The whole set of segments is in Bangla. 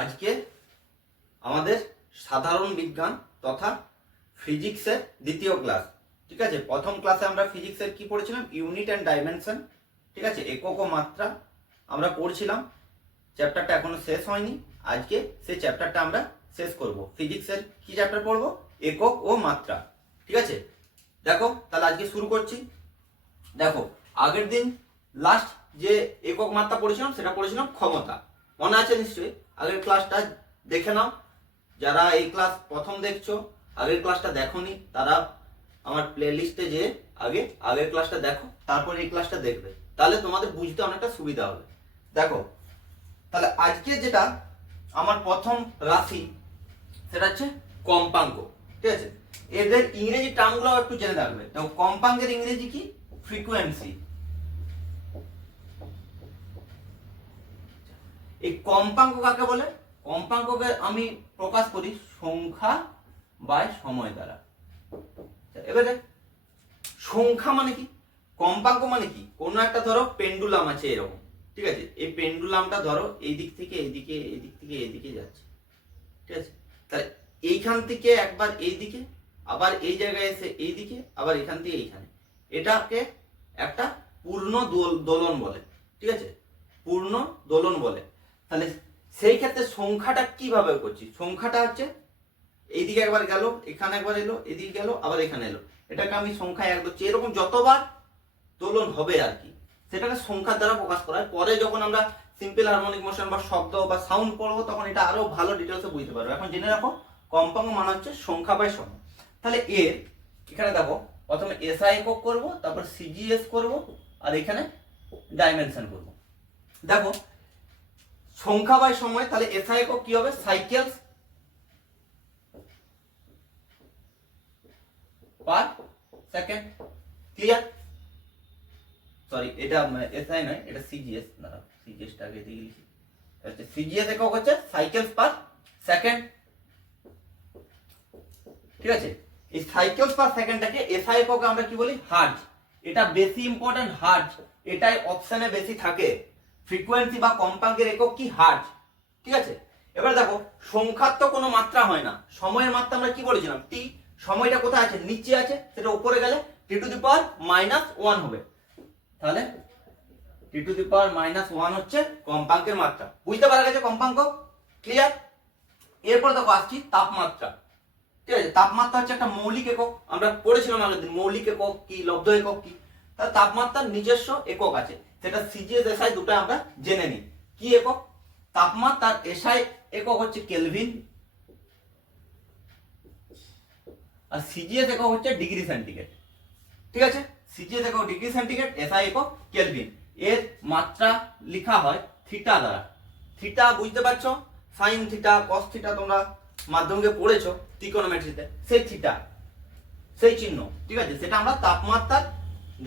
আজকে আমাদের সাধারণ বিজ্ঞান তথা ফিজিক্সের দ্বিতীয় ক্লাস। ঠিক আছে, প্রথম ক্লাসে আমরা ফিজিক্সের কি পড়েছিলাম? Unit and dimension. ঠিক আছে, একক ও মাত্রা আমরা পড়ছিলাম। চ্যাপ্টারটা এখনো শেষ হয়নি, আজকে সেই চ্যাপ্টারটা আমরা শেষ করব। ফিজিক্সের কি চ্যাপ্টার পড়বো? একক ও মাত্রা। ঠিক আছে, দেখো তাহলে আজকে শুরু করছি। দেখো, আগের দিন লাস্ট যে একক মাত্রা পড়েছিলাম সেটা পড়েছিলাম ক্ষমতা। মনে আছে নিশ্চয়ই? আগের ক্লাসটা দেখে নাও। যারা এই ক্লাস প্রথম দেখছো, আগের ক্লাসটা দেখোনি, তারা আমার প্লে লিস্টে যে আগের ক্লাসটা দেখো, তারপর এই ক্লাসটা দেখবে, তাহলে তোমাদের বুঝতে অনেকটা সুবিধা হবে। দেখো, তাহলে আজকে যেটা আমার প্রথম রাশি সেটা হচ্ছে কম্পাঙ্ক। ঠিক আছে, এদের ইংরেজি টার্মগুলো একটু জেনে রাখবে। দেখো, কম্পাঙ্কের ইংরেজি কি? ফ্রিকোয়েন্সি। এই কম্পাঙ্ক কাকে বলে? কম্পাঙ্ককে আমি প্রকাশ করি সংখ্যা বাই সময় দ্বারা। এবারে সংখ্যা মানে কি, কম্পাঙ্ক মানে কি? কোনো একটা ধরো পেন্ডুলাম আছে এরকম। ঠিক আছে, এই পেন্ডুলামটা ধরো এই দিক থেকে এইদিকে, এই দিক থেকে এইদিকে যাচ্ছে। ঠিক আছে, তাহলে এইখান থেকে একবার এইদিকে, আবার এই জায়গায় এসে এইদিকে, আবার এখান থেকে এইখানে, এটাকে একটা পূর্ণ দোলন বলে। ঠিক আছে, পূর্ণ দোলন বলে। তাহলে সেই ক্ষেত্রে সংখ্যাটা কিভাবে করছি? সংখ্যাটা হচ্ছে এইদিকে একবার গেল, এখানে একবার এলো, এদিকে গেল, আবার এখানে এলো, এটাকে আমি সংখ্যায় এক ধরছি। এরকম যতবার দোলন হবে আর কি, সেটাকে সংখ্যার দ্বারা প্রকাশ করা হয়। পরে যখন আমরা সিম্পল হারমোনিক মোশন বা শব্দ বা সাউন্ড পড়বো, তখন এটা আরো ভালো ডিটেলসে বুঝতে পারবো। এখন জেনে রাখো, কম্পাঙ্ক মানে হচ্ছে সংখ্যা বাই সময়। তাহলে এর এখানে দেখো, প্রথমে এসআই একক করবো, তারপর সিজিএস করবো, আর এখানে ডাইমেনশন করবো। দেখো, সংখ্যা বাই সময়, তাহলে এসআই একক কি হবে? সাইকেলস পার সেকেন্ড। ক্লিয়ার? সরি, এটা এসআই নয়, এটা সিজিএস। না, সিজিএসটাকে দিয়ে লিখি। আচ্ছা, সিজিএস একক হচ্ছে সাইকেলস পার সেকেন্ড। ঠিক আছে, এই সাইকেলস পার সেকেন্ডটাকে এসআই এককে আমরা কি বলি? হার্জ। এটা বেশি ইম্পর্টেন্ট, হার্জ। এটাই অপশনে বেশি থাকে। ফ্রিকোয়েন্সি বা কম্পাঙ্কের একক কি? হার্জ। ঠিক আছে, এবার দেখো, সংখ্যার তো কোনো মাত্রা হয় না। সময়ের মাত্রা আমরা কি বলেছিলাম? টি। সময়টা কোথায় আছে? নিচে আছে, সেটা উপরে গেলে টি টু দি পাওয়ার -1 হবে। তাহলে টি টু দি পাওয়ার -1 হচ্ছে কম্পাঙ্কের মাত্রা। বুঝতে পারা গেছে কম্পাঙ্ক? ক্লিয়ার? এরপর দেখো আসছি তাপমাত্রা। ঠিক আছে, তাপমাত্রা হচ্ছে একটা মৌলিক একক। আমরা পড়েছিলাম আগের দিন মৌলিক একক কি, লব্ধ একক কি। তাহলে তাপমাত্রার নিজস্ব একক আছে, সেটা সিজিএস এসআই দুটো আমরা জেনে নিই। কি একক? তাপমাত্রার এসআই একক হচ্ছে কেলভিন, আর সিজিএস একক হচ্ছে ডিগ্রি সেন্টিগ্রেড। ঠিক আছে, সিজিএস একক ডিগ্রি সেন্টিগ্রেড, এসআই একক কেলভিন। এর মাত্রা লেখা হয় থিটা দ্বারা। থিটা বুঝতে পারছো? সাইন থিটা, কস থিটা তোমরা মাধ্যমিকে পড়েছো ত্রিকোণমিতিতে, সেই থিটা, সেই চিহ্ন। ঠিক আছে, সেটা আমরা তাপমাত্রার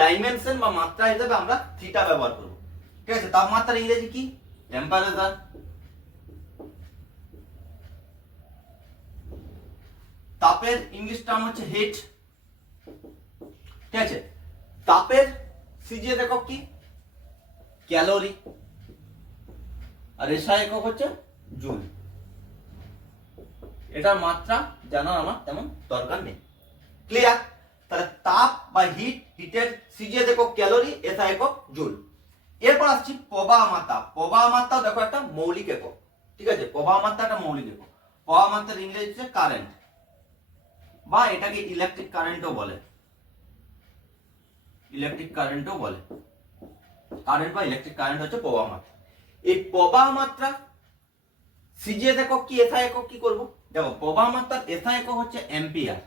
ডাইমেনশন বা মাত্রা হিসেবে আমরা থিটা ব্যবহার করব। ঠিক আছে, তাপমাত্রার ইংরেজি কি? টেম্পারেচার। তাপের ইংলিশ টার্ম হচ্ছে হিট। ঠিক আছে, তাপের সিজিএস একক কি? ক্যালোরি। আর এসআই একক হচ্ছে জুল। এটার মাত্রা জানার আমার তেমন দরকার নেই। ক্লিয়ার? তাহলে তাপ বা হিটের সিজিএস একক ক্যালোরি, এসআই একক জুল। এরপর আসছি প্রবাহ মাত্রা। প্রবাহ মাত্রা দেখো একটা মৌলিক একক। ঠিক আছে, প্রবাহ মাত্রা একটা মৌলিক একক। প্রবাহ মাত্রার ইংরেজি হচ্ছে কারেন্ট, বা এটাকে ইলেকট্রিক কারেন্টও বলে। ইলেকট্রিক কারেন্টও বলে। কারেন্ট বা ইলেকট্রিক কারেন্ট হচ্ছে প্রবাহ মাত্রা। এই প্রবাহ মাত্রা সিজিএস একক কি, এসআই একক কি করব? দেখো, প্রবাহ মাত্রার এসআই একক হচ্ছে অ্যাম্পিয়ার।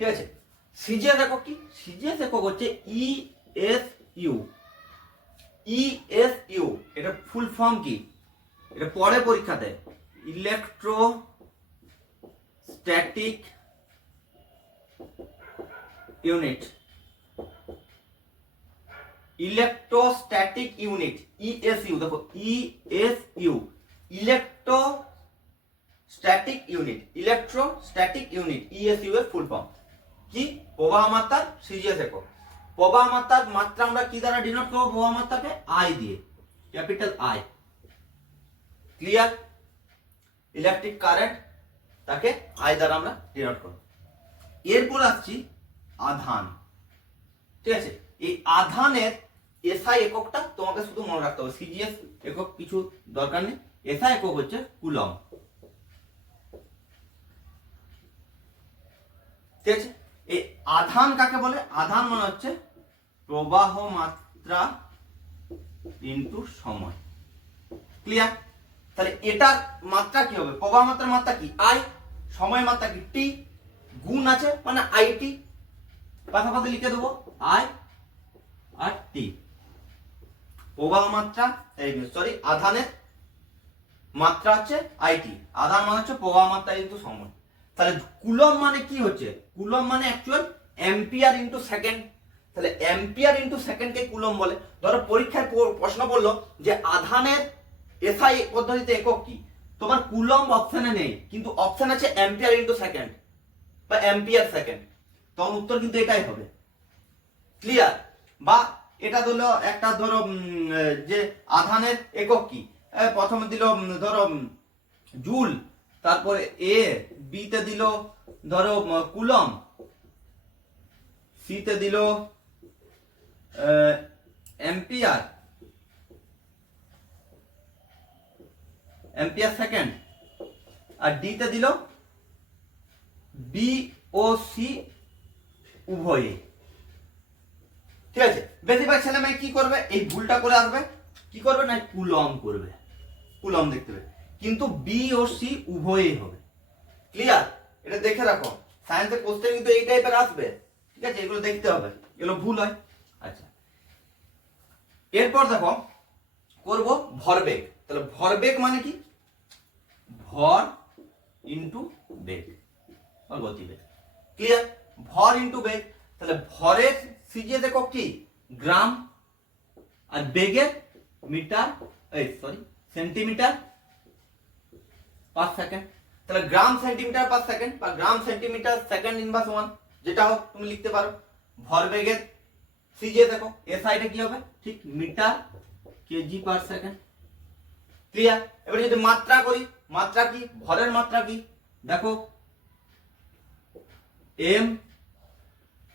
ঠিক আছে, সিজিএস একক কি? সিজিএস একক হচ্ছে ইএসইউ। ইএসইউ এটা ফুল ফর্ম কি? এটা পরে পরীক্ষাতে electrostatic unit. Electrostatic unit, ESU. দেখো, ESU electrostatic unit, electrostatic unit, ESU এর ফুল ফর্ম কি? প্রবাহ মাত্রার সিজিএস একক। প্রবাহ মাত্রার মাত্রা আমরা কি দ্বারা ডিনোট করব? প্রবাহ মাত্রাকে আই দিয়ে। Capital I. Clear? Electric current তাকে আই দ্বারা আমরা ডিনোট করব। এরপর আসছি আধান। ঠিক আছে, এই আধানের এসআই এককটা তোমাকে শুধু মনে রাখতে হবে, সিজিএস একক কিছু দরকার নেই। এসআই একক হচ্ছে কুলম। ঠিক আছে, এই আধান কাকে বলে? আধান মানে হচ্ছে প্রবাহ মাত্রা ইনটু সময়। ক্লিয়ার? তাহলে এটার মাত্রা কি হবে? প্রবাহ মাত্রার মাত্রা কি? আই। সময় মাত্রা কি? টি। গুণ আছে মানে আইটি, পাশাপাশি লিখে দেবো আই আর টি। প্রবাহ মাত্রা আধানের মাত্রা হচ্ছে আইটি, আধান মানে হচ্ছে প্রবাহ মাত্রা ইনটু সময়। তাহলে কুলম মানে কি হচ্ছে? কুলম মানে অ্যাকচুয়াল অ্যাম্পিয়ার ইনটু সেকেন্ড। তাহলে অ্যাম্পিয়ার ইনটু সেকেন্ডকে কুলম বলে। ধরো পরীক্ষায় প্রশ্ন বললো যে আধানের এসআই পদ্ধতিতে একক কি, তোমার কুলম অপশনে নেই, কিন্তু অপশন আছে অ্যাম্পিয়ার ইনটু সেকেন্ড বা অ্যাম্পিয়ার সেকেন্ড, তখন উত্তর কিন্তু এটাই হবে। ক্লিয়ার? বা এটা ধরলো একটা, ধরো যে আধানের একক কি, প্রথমে দিল ধরো জুল, তারপরে এ বি তে দিল ধরো কুলম, সি তে দিল অ্যাম্পিয়ার সেকেন্ড, আর ডি তে দিল বি ও সি উভয়ে। ঠিক আছে, বেশিরভাগ ছেলে মেয়ে কি করবে? এই ভুলটা করে আসবে, কি করবে না কুলম করবে, কুলম দেখতে হবে, কিন্তু বি ও সি উভয়ই হবে। ক্লিয়ার? এটা দেখে রাখো, সায়েন্সের কোশ্চেন কিন্তু এই টাইপের আসবে। ঠিক আছে, এগুলো দেখতে হবে, এগুলো ভুল হয়। আচ্ছা, এরপর দেখো করব ভরবেগ। তাহলে ভরবেগ মানে কি? ভর ইনটু বেগ বা গতিবেগ। ক্লিয়ার? ভর ইনটু বেগ। তাহলে ভরের সিজিএস একক কি? গ্রাম, আর বেগের মিটার, সেন্টিমিটার পার সেকেন্ড। তাহলে গ্রাম সেন্টিমিটার পার সেকেন্ড বা গ্রাম সেন্টিমিটার সেকেন্ড ইনভার্স 1, যেটা হোক তুমি লিখতে পারো। ভরবেগের সিজিএস একক এসআইটা কি হবে? ঠিক metre KG per second. Clear? এবারে যদি মাত্রা করি, মাত্রা কি? ভরের মাত্রা কি? দেখো এম,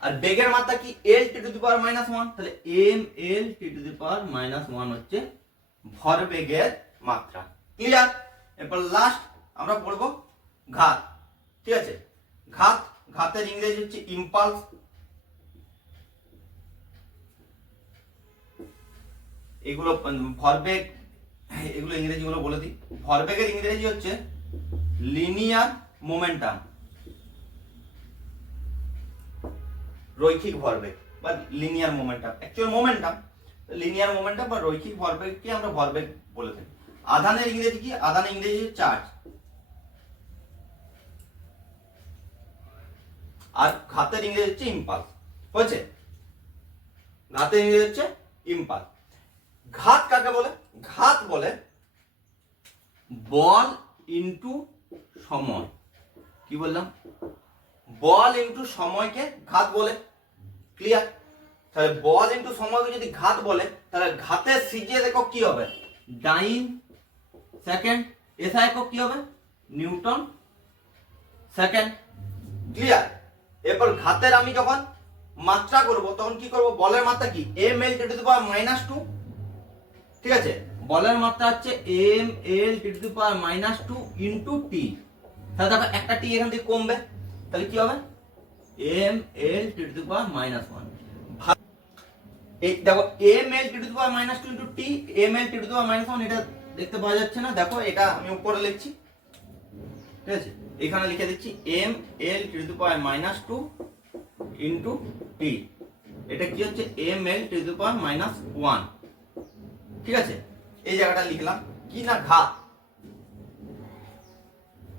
আর বেগের মাত্রা কি? এল টি টু দি পাওয়ার -1। তাহলে M L T to the power -1 হচ্ছে ভরবেগের মাত্রা। ক্লিয়ার? এরপর লাস্ট আমরা পড়বো ঘাত। ঠিক আছে, ঘাত, ঘাতের ইংরেজি হচ্ছে ইম্পালস। এগুলো ভরবেগ, এগুলো ইংরেজি গুলো বলে দিই। ভরবেগের ইংরেজি হচ্ছে লিনিয়ার মোমেন্টাম, রৈখিক ভরবেগ বা linear momentum. Actual momentum, linear momentum বা রৈখিক ভরবেগকে আমরা ভরবেগ বলে থাকি। আধানের ইংরেজি কি? আধানের ইংরেজি চার্জ, আর ঘাতের ইংরেজি হচ্ছে ইম্পালস। হয়েছে? ঘাতের ইংরেজি হচ্ছে ইম্পালস। ঘাত কাকে বলে? ঘাত বলে বল ইনটু সময়। কি বললাম? বল ইনটু সময়কে ঘাত বলে। ক্লিয়ার? তাহলে বল ইনটু সময়কে যদি ঘাত বলে, তাহলে ঘাতের সিজিএস একক কি হবে? ডাইন সেকেন্ড। এসআই একক কি হবে? Newton second. ক্লিয়ার? এরপর ঘাতের আমি যখন মাত্রা করব তখন কি করব? বলের মাত্রা কি? M L T to the power -2। ঠিক আছে, বলের মাত্রা হচ্ছে M L T to the power -2 into T. তাহলে দেখো একটা টি এখান থেকে কমবে, তাহলে কি হবে? M L T to the power -1। এই দেখো M L T to the power -2 into T, M L T to the power -1, এটা দেখতে পাওয়া যাচ্ছে না। দেখো এটা আমি উপরে লিখছি। ঠিক আছে, এখানে লিখে দিচ্ছি M L T to the power -2 into T. এটা কি হচ্ছে? M L T to the power -1। ঠিক আছে, এই জায়গাটা লিখলাম কি না ঘাত,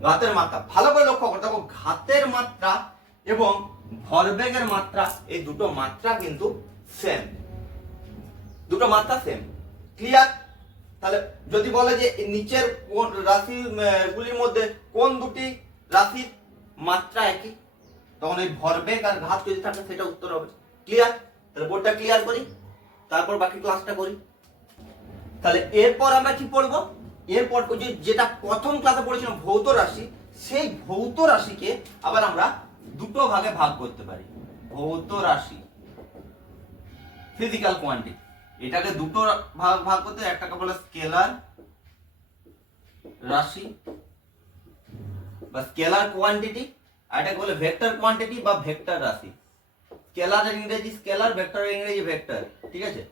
ঘাতের মাত্রা। ভালো করে লক্ষ্য করো, দেখো ঘাতের মাত্রা এবং ভরবেগের মাত্রা, এই দুটো মাত্রা কিন্তু সেম, দুটো মাত্রা সেম। ক্লিয়ার? তাহলে যদি বলে যে নিচের কোন রাশি গুলির মধ্যে কোন দুটি রাশির মাত্রা একই, তখন এই ভরবেগ আর ঘাত যদি থাকে সেটা উত্তর হবে। ক্লিয়ার? তাহলে বোর্ডটা ক্লিয়ার করি, তারপর বাকি ক্লাসটা করি। তাহলে এরপর আমরা কি পড়বো, এরপর যেটা প্রথম ক্লাসে পড়েছিলাম ভৌত রাশি, সেই ভৌত রাশিকে আবার আমরা দুটো ভাগে ভাগ করতে পারি। ভৌত রাশি ফিজিক্যাল কোয়ান্টিটি, এটাকে দুটো ভাগ করতে, একটাকে বলে স্কেলার রাশি বা স্কেলার কোয়ান্টিটি, আর এটাকে বলে ভেক্টর কোয়ান্টিটি বা ভেক্টর রাশি। স্কেলার এর ইংরেজি স্কেলার, ভেক্টর এর ইংরেজি ভেক্টর, ঠিক আছে?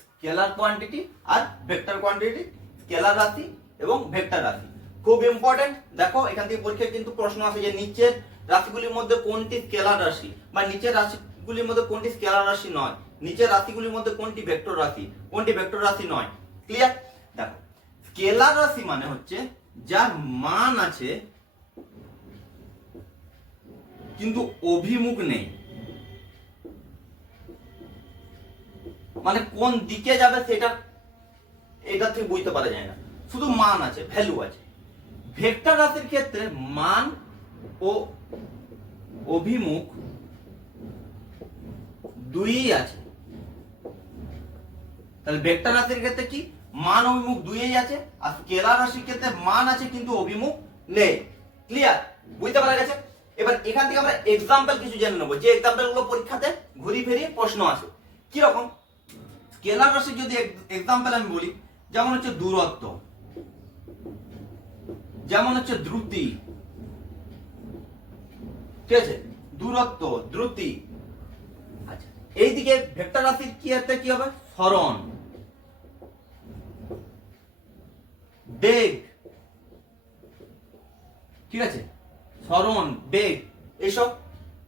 স্কেলার কোয়ান্টিটি আর ভেক্টর কোয়ান্টিটি, স্কেলার রাশি এবং ভেক্টর রাশি খুব ইম্পর্টেন্ট। দেখো এখান থেকে পরীক্ষায় কিন্তু প্রশ্ন আসে যে নিচের রাশিগুলির মধ্যে কোনটি স্কেলার রাশি, বা নিচের রাশিগুলির মধ্যে কোনটি স্কেলার রাশি নয়, নিচের রাশিগুলির মধ্যে কোনটি ভেক্টর রাশি, কোনটি ভেক্টর রাশি নয়। ক্লিয়ার? দেখো স্কেলার রাশি মানে হচ্ছে যার মান আছে কিন্তু অভিমুখ নেই, মানে কোন দিকে যাবে সেটা এটা থেকে বুঝতে পারা যায় না, শুধু মান আছে, ভ্যালু আছে। ভেক্টর রাশির ক্ষেত্রে মান ও অভিমুখ দুই আছে। তাহলে ভেক্টর রাশির ক্ষেত্রে কি মান অভিমুখ দুই আছে, আর স্কেলার রাশির ক্ষেত্রে মান আছে কিন্তু অভিমুখ নেই। ক্লিয়ার? বুঝতে পারা গেছে? এবার এখান থেকে আমরা এক্সাম্পল কিছু জেনে নেবো, যে এক্সাম্পল গুলো পরীক্ষাতে ঘুরি ফিরিয়ে প্রশ্ন আসে। কি রকম? স্কেলার রাশির যদি এক্সাম্পল আমি বলি, যেমন হচ্ছে দূরত্ব, যেমন হচ্ছে দ্রুতি, ঠিক আছে? দূরত্ব, দ্রুতি। আচ্ছা, এইদিকে ভেক্টর রাশির কি একটা কি হবে? সরণ, বেগ, ঠিক আছে? সরণ, বেগ, এইসব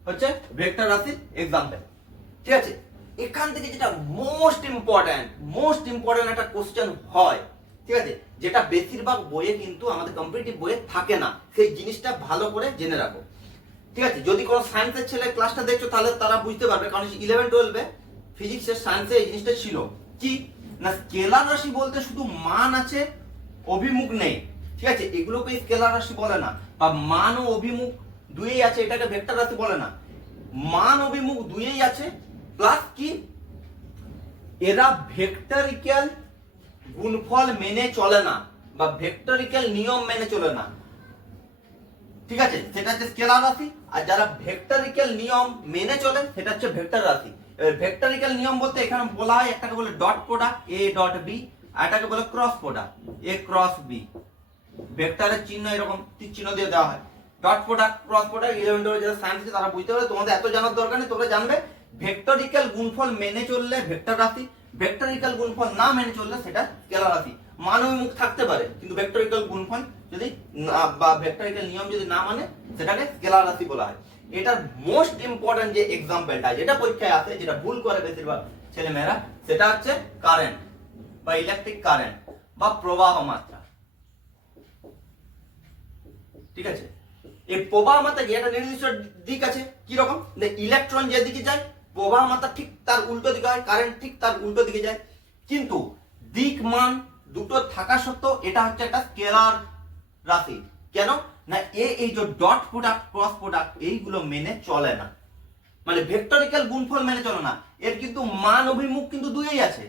হচ্ছে ভেক্টর রাশির এক্সাম্পল। ঠিক আছে? এখান থেকে যেটা মোস্ট ইম্পর্টেন্ট একটা কোশ্চেন হয়, ঠিক আছে, যেটা বেশিরভাগ বইয়ে কিন্তু আমাদের কম্পিটিটিভ বইয়ে থাকে না, সেই জিনিসটা ভালো করে জেনে রাখো। ঠিক আছে? যদি কোনো সায়েন্সের ছেলে ক্লাসটা দেখছো তাহলে তারা বুঝতে পারবে, কারণ 11-12 ফিজিক্সের সায়েন্সে এই জিনিসটা ছিল। কি না, স্কেলার রাশি বলতে শুধু মান আছে, অভিমুখ নেই। ঠিক আছে? এগুলোকে স্কেলার রাশি বলে না, বা মান ও অভিমুখ দুই আছে, এটাকে ভেক্টর রাশি বলে না। মান অভিমুখ দুই আছে, প্লাস কি এরা ভেক্টরিক্যাল গুণফল মেনে চলে না, বা ভেক্টরিক্যাল নিয়ম মেনে চলে না। ঠিক আছে? সেটা হচ্ছে স্কেলার রাশি। আর যারা ভেক্টরিক্যাল নিয়ম মেনে চলে সেটা হচ্ছে ভেক্টর রাশি। এবার ভেক্টরিক্যাল নিয়ম বলতে এখানে বলা হয়, একটাকে বলে dot product A dot B, আর এটাকে বলে cross product A cross B. ভেক্টরের চিহ্ন এরকম তীর চিহ্ন দিয়ে দেওয়া হয়। ডট প্রোডাক্ট, ক্রস প্রোডাক্ট 11 যারা সায়েন্স আছে তারা বুঝতে পারে, তোমাদের এত জানার দরকার নেই। তোমরা জানবে ভেক্টরিক্যাল গুণফল মেনে চললে ভেক্টর রাশি, ভেক্টরিক্যাল গুণফল না মেনে চললে সেটা স্কেলার রাশি। মান অভিমুখ থাকতে পারে কিন্তু ভেক্টরিক্যাল গুণফল যদি বা ভেক্টরিক্যাল নিয়ম যদি না মানে সেটাকে স্কেলার রাশি বলা হয়। এটার মোস্ট ইম্পর্টেন্ট যে এক্সাম্পলটা যেটা পরীক্ষায় আসে, যেটা ভুল করে বেশিরভাগ ছেলেমেয়েরা, সেটা হচ্ছে কারেন্ট বা ইলেকট্রিক কারেন্ট বা প্রবাহ মাত্রা। ঠিক আছে? এই প্রবাহ মাত্রা কি একটা নির্দিষ্ট দিক আছে, কি রকম? ইলেকট্রন যেদিকে যায় প্রবাহ মাত্রা ঠিক তার উল্টো দিকে হয়, কারেন্ট ঠিক তার উল্টো দিকে যায়। কিন্তু দিক মান দুটো থাকা সত্ত্বেও এটা হচ্ছে একটা স্কেলার রাশি। কেন না, এই যে ডট প্রোডাক্ট, ক্রস প্রোডাক্ট এইগুলো মেনে চলে না, মানে ভেক্টরিক্যাল গুণফল মেনে চলে না। এর কিন্তু মান অভিমুখ কিন্তু দুইই আছে,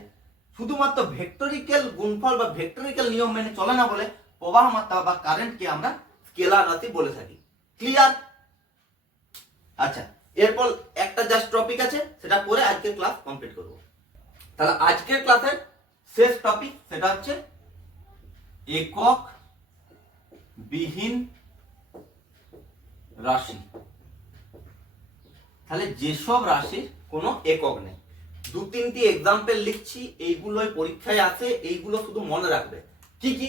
শুধুমাত্র ভেক্টরিক্যাল গুণফল বা ভেক্টরিক্যাল নিয়ম মেনে চলে না বলে প্রবাহ মাত্রা বা কারেন্টকে আমরা স্কেলার রাশি বলে থাকি। ক্লিয়ার? আচ্ছা, এরপর একটা জাস্ট টপিক আছে, সেটা পরে আজকের ক্লাস কমপ্লিট করব। তাহলে আজকের ক্লাসের শেষ টপিক সেটা হচ্ছে একক বিহীন রাশি। তাহলে যেসব রাশির কোনো একক নেই, দু তিনটি এক্সাম্পল লিখছি, এইগুলোই পরীক্ষায় আছে, এইগুলো শুধু মনে রাখবে। কি কি?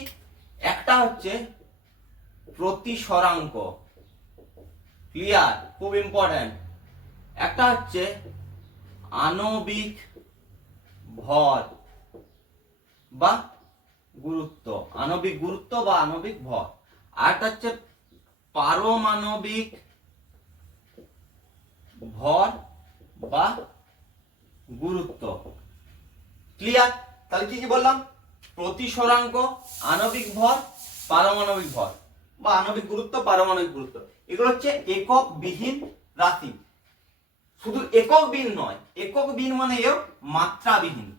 একটা হচ্ছে প্রতিসরাঙ্ক, ক্লিয়ার, খুব ইম্পর্টেন্ট। একটা হচ্ছে আণবিক ভর বা গুরুত্ব, আণবিক গুরুত্ব বা আণবিক ভর। আর একটা হচ্ছে পারমাণবিক ভর বা গুরুত্ব। ক্লিয়ার? তাহলে কি কি বললাম? প্রতিসরাঙ্ক, আণবিক ভর, পারমাণবিক ভর বা আণবিক গুরুত্ব, পারমাণবিক গুরুত্ব, এগুলো হচ্ছে একক বিহীন রাশি। শুধু একক বিহীন নয়, একক বিহীন মানে এও মাত্রাবিহীন।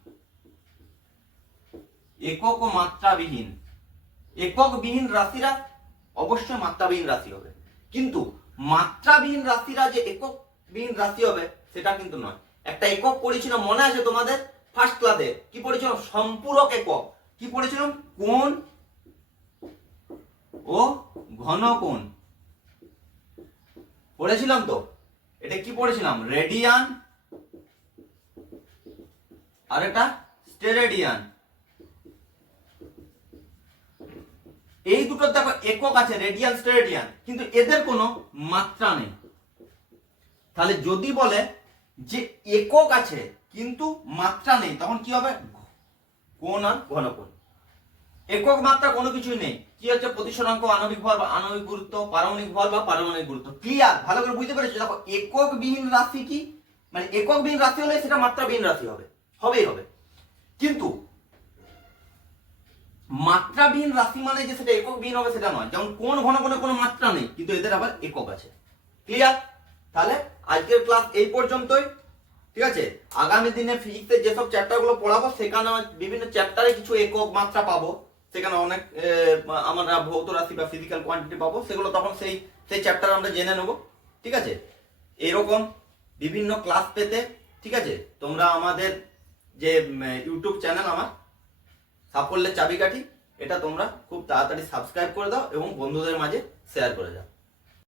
একক ও মাত্রাবিহীন। এককবিহীন রাশিরা অবশ্যই মাত্রাবিহীন রাশি হবে, কিন্তু মাত্রাবিহীন রাশিরা যে এককবিহীন রাশি হবে সেটা কিন্তু নয়। একটা একক পড়েছিল মনে আছে তোমাদের ফার্স্ট ক্লাসে, কি পড়েছিলাম? সম্পূরক একক। কি পড়েছিলাম? কোণ ও ঘনকোণ পড়েছিলাম তো। এটা কি পড়েছিলাম? রেডিয়ান আর এটা স্টেরেডিয়ান। এই দুটোর দেখো একক আছে, রেডিয়ান স্টেরেডিয়ান, কিন্তু এদের কোনো মাত্রা নেই। তাহলে যদি বলে যে একক আছে কিন্তু মাত্রা নেই, তখন কি হবে? কোণ আর ঘনকোণ। একক মাত্রা কোনো কিছুই নেই। কি হচ্ছে? প্রতিসরাঙ্ক, আণবিক ভর বা আণবিক গুরুত্ব, পারমাণবিক ভর বা পারমাণবিক গুরুত্ব। ক্লিয়ার? ভালো করে বুঝতে পেরেছো? দেখো একক বিহীন রাশি কি মানে, একক বিহীন রাশি হলে সেটা মাত্রাবিহীন রাশি হবে, হবেই হবে। কিন্তু মাত্রাবিহীন রাশি মানে যে সেটা একক বিহীন হবে সেটা নয়। যেমন কোণ ঘনকোণের কোনো মাত্রা নেই, কিন্তু এদের আবার একক আছে। ক্লিয়ার? তাহলে আজকের ক্লাস এই পর্যন্তই, ঠিক আছে? আগামী দিনে ফিজিক্সের যেসব চ্যাপ্টারগুলো পড়াবো সেখানে বিভিন্ন চ্যাপ্টারে কিছু একক মাত্রা পাবো, সেখানে অনেক আমরা ভৌত রাশি বা ফিজিক্যাল কোয়ান্টিটি পাবো, সেগুলো তখন সেই সেই চ্যাপ্টার আমরা জেনে নেব, ঠিক আছে? এরকম বিভিন্ন ক্লাস পেতে, ঠিক আছে, তোমরা আমাদের যে ইউটিউব চ্যানেল আমার সাফল্যের চাবিকাঠি, এটা তোমরা খুব তাড়াতাড়ি সাবস্ক্রাইব করে দাও এবং বন্ধুদের মাঝে শেয়ার করে দাও।